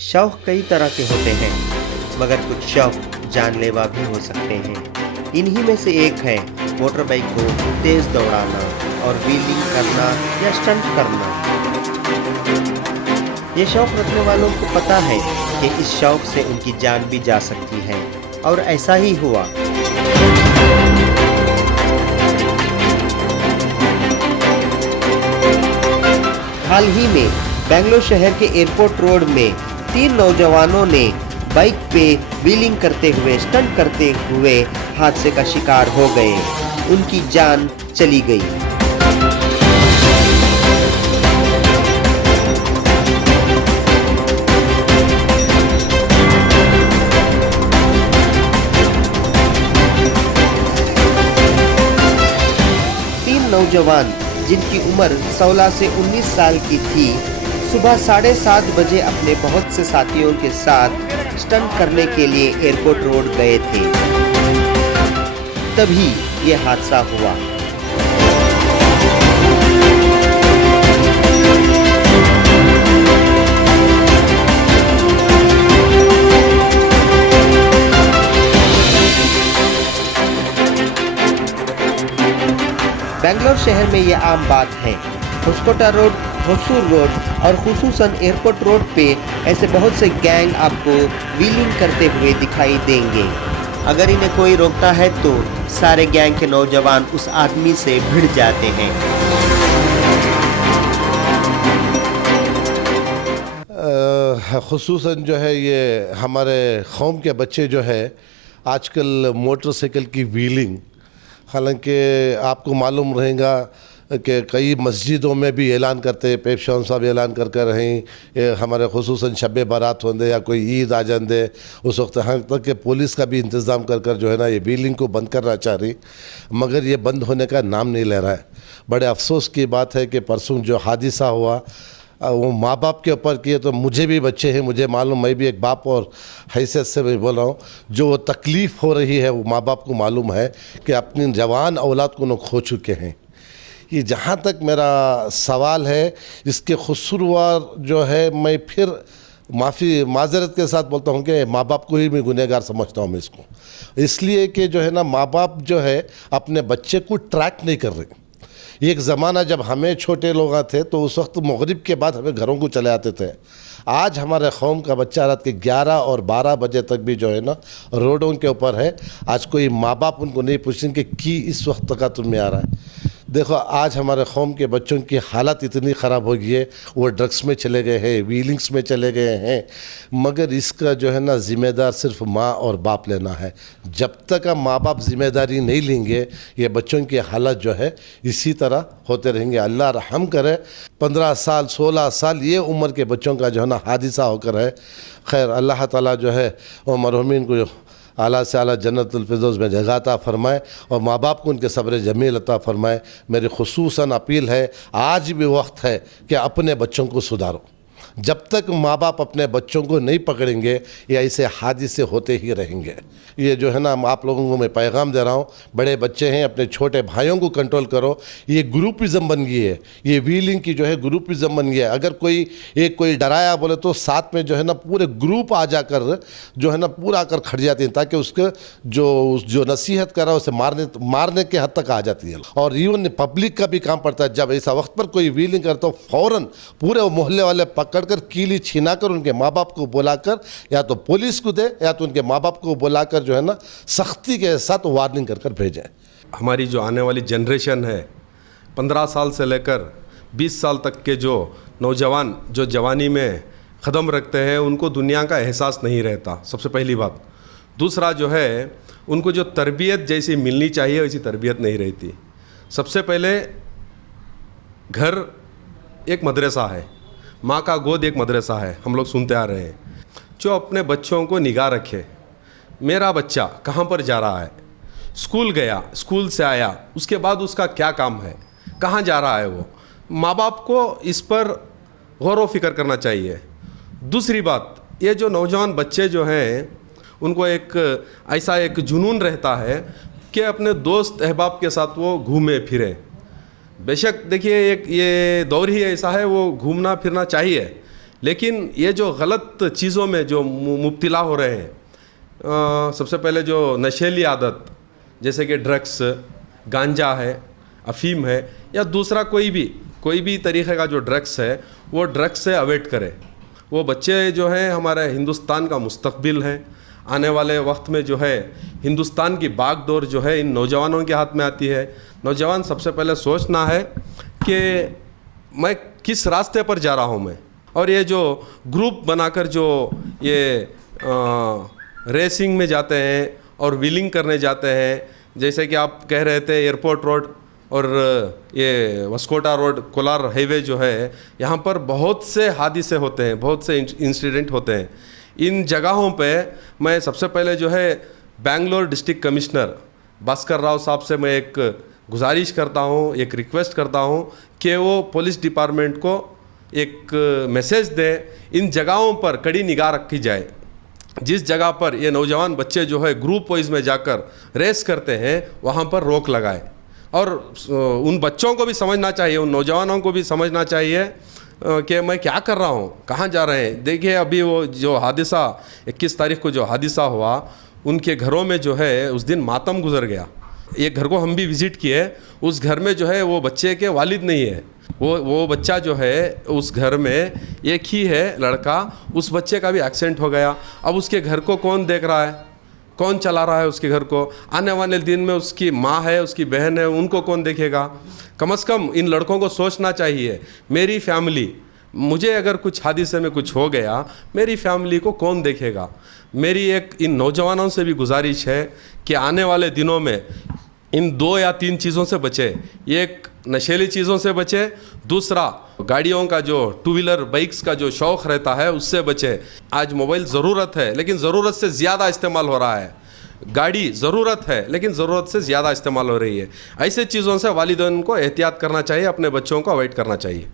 शौक कई तरह के होते हैं, मगर कुछ शौक जानलेवा भी हो सकते हैं। इन्हीं में से एक है मोटर बाइक को तेज दौड़ाना और व्हीलिंग करना या स्टंट करना। ये शौक रखने वालों को पता है कि इस शौक से उनकी जान भी जा सकती है, और ऐसा ही हुआ। हाल ही में बेंगलुरु शहर के एयरपोर्ट रोड में 3 नौजवानों ने बाइक पे व्हीलिंग करते हुए स्टंट करते हुए हादसे का शिकार हो गए। उनकी जान चली गई। नौजवान जिनकी उम्र 16 से 19 साल की थी, सुबह 7:30 बजे अपने बहुत से साथियों के साथ स्टंट करने के लिए एयरपोर्ट रोड गए थे। तभी ये हादसा हुआ। बेंगलुरु शहर में ये आम बात है। होस्कोटा रोड, होसूर रोड और खुसूसन एयरपोर्ट रोड पे ऐसे बहुत से गैंग आपको व्हीलिंग करते हुए दिखाई देंगे। अगर इन्हें कोई रोकता है तो सारे गैंग के नौजवान उस आदमी से भिड़ जाते हैं। खुसूसन जो है ये हमारे कौम के बच्चे जो है आजकल मोटरसाइकिल की व्हीलिंग, हालांकि आपको मालूम रहेगा कि कई मस्जिदों में भी ऐलान करते हैं, पेश शौन साहब ऐलान कर कर रहे हमारे खुसूसन शब बारात होंदे या कोई ईद आ जाते उस वक्त, यहाँ तक कि पुलिस का भी इंतज़ाम कर कर जो है ना ये व्हीलिंग को बंद करना चाह रही, मगर ये बंद होने का नाम नहीं ले रहा है। बड़े अफसोस की बात है कि परसों जो हादसा हुआ वो माँ बाप के ऊपर किए, तो मुझे भी बच्चे हैं, मुझे मालूम, मैं भी एक बाप और हैसियत से मैं बोल रहा हूँ, जो वो तकलीफ़ हो रही है वो माँ बाप को मालूम है कि अपनी जवान औलाद को न खो चुके हैं। ये जहाँ तक मेरा सवाल है इसके कसूरवार जो है, मैं फिर माजरत के साथ बोलता हूँ कि माँ बाप को ही मैं गुनहगार समझता हूँ मैं इसको, इसलिए कि जो है ना माँ बाप जो है अपने बच्चे को ट्रैक नहीं कर रहे। एक ज़माना जब हमें छोटे लोग थे तो उस वक्त मगरिब के बाद हमें घरों को चले आते थे। आज हमारे कौम का बच्चा रात के 11 और 12 बजे तक भी जो है ना रोडों के ऊपर है। आज कोई माँ बाप उनको नहीं पूछेंगे कि इस वक्त का तुम्हें आ रहा है। देखो आज हमारे कौम के बच्चों की हालत इतनी ख़राब हो गई है, वो ड्रग्स में चले गए हैं, व्हीलिंग्स में चले गए हैं, मगर इसका जो है ना ज़िम्मेदार सिर्फ माँ और बाप लेना है। जब तक हम माँ बाप ज़िम्मेदारी नहीं लेंगे ये बच्चों की हालत जो है इसी तरह होते रहेंगे। अल्लाह रहम करे, 15 साल 16 साल ये उम्र के बच्चों का जो है ना हादसा होकर है। खैर अल्लाह ताला जो है वो मरहूमीन को आला से आला जन्नतुल फिरदौस में जगह अता फरमाए और माँ बाप को उनके सब्र जमील अता फरमाए। मेरी खुसूसन अपील है, आज भी वक्त है कि अपने बच्चों को सुधारो। जब तक माँ बाप अपने बच्चों को नहीं पकड़ेंगे ये ऐसे हादसे होते ही रहेंगे। ये जो है ना आप लोगों को मैं पैगाम दे रहा हूँ, बड़े बच्चे हैं अपने छोटे भाइयों को कंट्रोल करो। ये ग्रुपिज़म बन गई है, ये व्हीलिंग की जो है ग्रुपिज़म बन गया है। अगर कोई डराया बोले तो साथ में जो है ना पूरे ग्रुप आ जाकर जो है ना पूरा आकर खड़ जाते हैं, ताकि उसके जो नसीहत कर रहा है उसे मारने के हद तक आ जाती है। और इवन पब्लिक का भी काम पड़ता है, जब ऐसा वक्त पर कोई व्हीलिंग करता हो फ़ौरन पूरे मोहल्ले वाले पकड़ कर कीली छीना कर उनके माँ बाप को बुलाकर या तो पुलिस को दे या तो उनके माँ बाप को बुलाकर जो है ना सख्ती के साथ वार्निंग कर कर भेजें। हमारी जो आने वाली जनरेशन है 15 साल से लेकर 20 साल तक के जो नौजवान जो जवानी में कदम रखते हैं उनको दुनिया का एहसास नहीं रहता, सबसे पहली बात। दूसरा जो है उनको जो तरबियत जैसी मिलनी चाहिए वैसी तरबियत नहीं रहती। सबसे पहले घर एक मदरसा है, माँ का गोद एक मदरसा है, हम लोग सुनते आ रहे हैं। जो अपने बच्चों को निगाह रखे, मेरा बच्चा कहाँ पर जा रहा है, स्कूल गया, स्कूल से आया, उसके बाद उसका क्या काम है, कहाँ जा रहा है वो, माँ बाप को इस पर गौर व फिक्र करना चाहिए। दूसरी बात, ये जो नौजवान बच्चे जो हैं उनको एक जुनून रहता है कि अपने दोस्त अहबाब के साथ वो घूमे फिरे। बेशक देखिए एक ये दौर ही ऐसा है, वो घूमना फिरना चाहिए, लेकिन ये जो गलत चीज़ों में जो मुब्तला हो रहे हैं, सबसे पहले जो नशीली आदत जैसे कि ड्रग्स, गांजा है, अफीम है, या दूसरा कोई भी तरीक़े का जो ड्रग्स है वो ड्रग्स से अवॉइड करें। वो बच्चे जो हैं हमारे हिंदुस्तान का मुस्तकबिल हैं। आने वाले वक्त में जो है हिंदुस्तान की बागडोर जो है इन नौजवानों के हाथ में आती है। नौजवान सबसे पहले सोचना है कि मैं किस रास्ते पर जा रहा हूँ मैं, और ये जो ग्रुप बनाकर जो ये रेसिंग में जाते हैं और व्हीलिंग करने जाते हैं, जैसे कि आप कह रहे थे एयरपोर्ट रोड और ये वस्कोटा रोड कोलार हाईवे जो है, यहाँ पर बहुत से हादसे होते हैं, बहुत से इंसिडेंट होते हैं। इन जगहों पे मैं सबसे पहले जो है बेंगलोर डिस्ट्रिक्ट कमिश्नर भास्कर राव साहब से मैं एक गुजारिश करता हूँ, एक रिक्वेस्ट करता हूँ कि वो पुलिस डिपार्टमेंट को एक मैसेज दें, इन जगहों पर कड़ी निगाह रखी जाए। जिस जगह पर ये नौजवान बच्चे जो है ग्रुप वाइज में जाकर रेस करते हैं वहाँ पर रोक लगाए, और उन बच्चों को भी समझना चाहिए, उन नौजवानों को भी समझना चाहिए कि मैं क्या कर रहा हूँ, कहाँ जा रहे हैं। देखिए अभी वो जो हादसा 21 तारीख को जो हादसा हुआ, उनके घरों में जो है उस दिन मातम गुजर गया। एक घर को हम भी विज़िट किए, उस घर में जो है वो बच्चे के वालिद नहीं है, वो बच्चा जो है उस घर में एक ही है लड़का, उस बच्चे का भी एक्सीडेंट हो गया। अब उसके घर को कौन देख रहा है, कौन चला रहा है उसके घर को? आने वाले दिन में उसकी माँ है, उसकी बहन है, उनको कौन देखेगा? कम से कम इन लड़कों को सोचना चाहिए, मेरी फैमिली, मुझे अगर कुछ हादसे में कुछ हो गया, मेरी फैमिली को कौन देखेगा? मेरी एक इन नौजवानों से भी गुजारिश है कि आने वाले दिनों में इन 2 या 3 चीज़ों से बचे। एक नशीली चीज़ों से बचे, दूसरा गाड़ियों का जो 2 व्हीलर बाइक्स का जो शौक़ रहता है उससे बचे। आज मोबाइल ज़रूरत है लेकिन ज़रूरत से ज़्यादा इस्तेमाल हो रहा है। गाड़ी ज़रूरत है लेकिन ज़रूरत से ज़्यादा इस्तेमाल हो रही है। ऐसे चीज़ों से वालिदैन को एहतियात करना चाहिए, अपने बच्चों को अवॉइड करना चाहिए।